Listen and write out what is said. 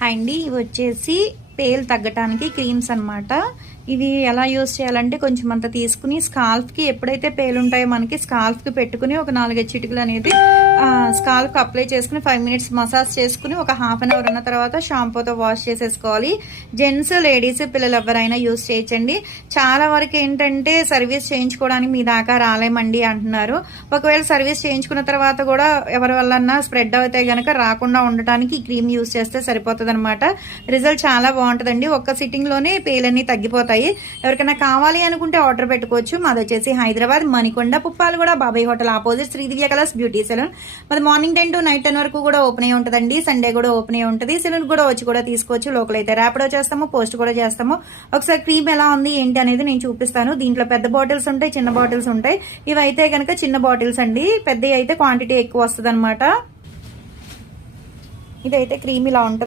Hi అండి, ఇవి వచ్చేసి పేలు తగ్గటానికి క్రీమ్స్ అనమాట. ఇవి ఎలా యూస్ చేయాలంటే కొంచెం అంత తీసుకుని స్కాల్ఫ్కి ఎప్పుడైతే పేలు ఉంటాయో మనకి స్కాల్ఫ్కి పెట్టుకుని ఒక 4 చిటికలు అనేది స్కాల్ఫ్కి అప్లై చేసుకుని 5 మినిట్స్ మసాజ్ చేసుకుని ఒక హాఫ్ అన్ అవర్ ఉన్న తర్వాత షాంపూతో వాష్ చేసేసుకోవాలి. జెంట్స్, లేడీస్, పిల్లలు ఎవరైనా యూస్ చేయొచ్చండి. చాలా వరకు ఏంటంటే సర్వీస్ చేయించుకోవడానికి మీ దాకా రాలేమండి అంటున్నారు. ఒకవేళ సర్వీస్ చేయించుకున్న తర్వాత కూడా ఎవరి వల్ల స్ప్రెడ్ అవుతాయి కనుక రాకుండా ఉండటానికి ఈ క్రీమ్ యూస్ చేస్తే సరిపోతుంది అనమాట. రిజల్ట్ చాలా బాగుంటుందండి. ఒక్క సిట్టింగ్ లోనే పేలన్నీ తగ్గిపోతాయి. ఎవరికైనా కావాలి అనుకుంటే ఆర్డర్ పెట్టుకోవచ్చు. మాది వచ్చేసి Hyderabad Manikonda Puppalaguda Babai hotel opposite Sridivya colours beauty salon. మాది మార్నింగ్ 10 to నైట్ 10 వరకు కూడా ఓపెన్ అయి ఉంటుందండి. సండే కూడా ఓపెన్ అయి ఉంటుంది. సెలూన్ కూడా వచ్చి కూడా తీసుకోవచ్చు. లోకల్ అయితే ర్యాపిడో చేస్తాము, పోస్ట్ కూడా చేస్తాము. ఒకసారి క్రీమ్ ఎలా ఉంది ఏంటి అనేది నేను చూపిస్తాను. దీంట్లో పెద్ద బాటిల్స్ ఉంటాయి, చిన్న బాటిల్స్ ఉంటాయి. ఇవి అయితే కనుక చిన్న బాటిల్స్ అండి. పెద్దవి అయితే క్వాంటిటీ ఎక్కువ వస్తుంది అనమాట. ఇదైతే క్రీమ్ ఇలా ఉంటుంది.